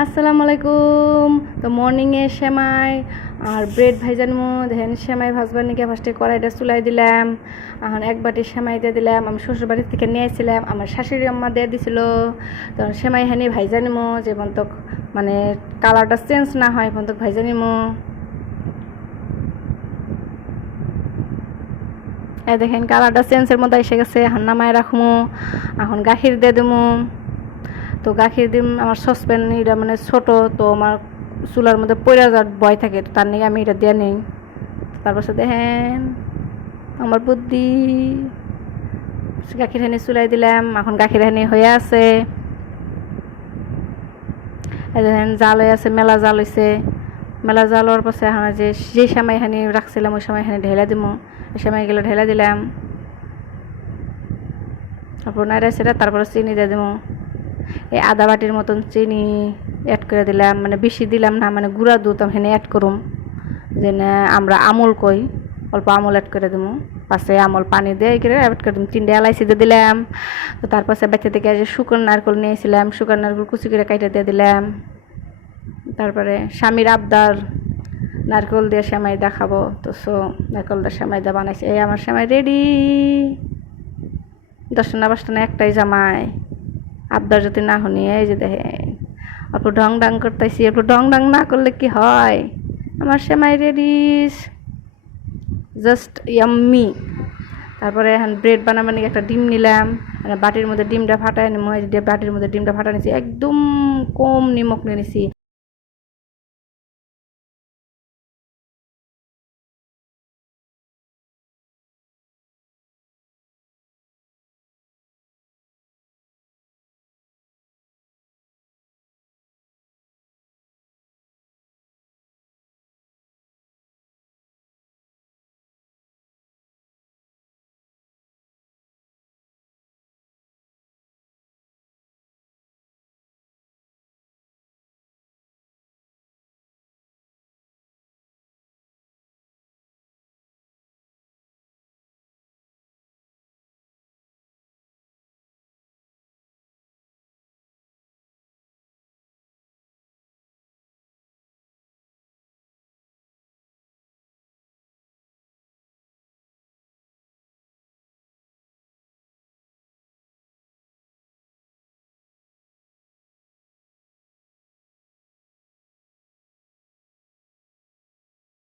আসসালামু আলাইকুম। তো মর্নিংয়ে সেমাই আর ব্রেড ভাইজানমু দেখেন। সেমাই ভাজবার নিকে ফার্স্টে কড়াইটা চুলাই দিলাম। এখন এক বাটি সেমাই দিয়ে দিলাম। আমি শ্বশুর বাড়ি থেকে নিয়ে আসছিলাম, আমার শাশুড়ি আম্মা দিয়ে দিছিল। তো সেমাই হানি ভাইজানিমু যে পর্যন্ত মানে কালারটা চেঞ্জ না হয় পর্যন্ত ভাইজানিমু। এই দেখেন কালারটা চেঞ্জের মধ্যে এসে গেছে। এখন নামায় রাখবো। এখন গাখির দিয়ে দেবো। তো গাখির দিম আমার সসপ্যান এটা মানে ছোট, তো আমার চুলার মধ্যে পড়ে যাওয়ার ভয় থাকে, তো তার নিয়ে আমি এটা দিয়ে নেই। তারপর দেখেন আমার বুদ্ধি, গাখির হানি চুলাই দিলাম। এখন গাখির হানি হয়ে আছে, দেখেন জাল হয়ে আছে, মেলা জাল হয়েছে। মেলা জাল হওয়ার পাশে এখন যে সময় হানি রাখছিলাম ওই সময় হানি ঢেলা দিব। ওই সময় গেলে ঢেলা দিলাম। তারপর নাইরা সেটা তারপরে চিনি দিয়ে দেবো। এই আধা বাটির মতন চিনি অ্যাড করে দিলাম, মানে বেশি দিলাম না, মানে গুঁড়া দুধ আমি অ্যাড করুম, যে আমরা আমুল কই, অল্প আমুল অ্যাড করে দেবো। পাশে আমুল পানি দিয়ে অ্যাড করে দিলাম। 3টে এলাইচি দিয়ে দিলাম। তো তার পাশে বাচ্চা থেকে শুকনো নারকেল নিয়েছিলাম, শুকনো নারকেল কুচি করে কাইটে দিয়ে দিলাম। তারপরে স্বামীর আবদার নারকেল দিয়ে সেমাই দেখাবো, তো নারকেল দিয়ে সেমাই দিয়ে বানাইছি। এই আমার সেমাই রেডি। 10টা না 5টা না একটাই জামাই, আবদার যদি না শুনি। এই যে দেখেন অল্প ঢং ডাং করতেছি, অল্প ঢং ডাং না করলে কি হয়। আমার সেমাই রেডি, জাস্ট ইয়াম্মি। তারপরে এখন ব্রেড বানাবার নাকি একটা ডিম নিলাম, মানে বাটির মধ্যে ডিমটা ফাটাই নিই। বাটির মধ্যে ডিমটা ফাটা নিছি, একদম কম নিমক নিয়ে নিছি।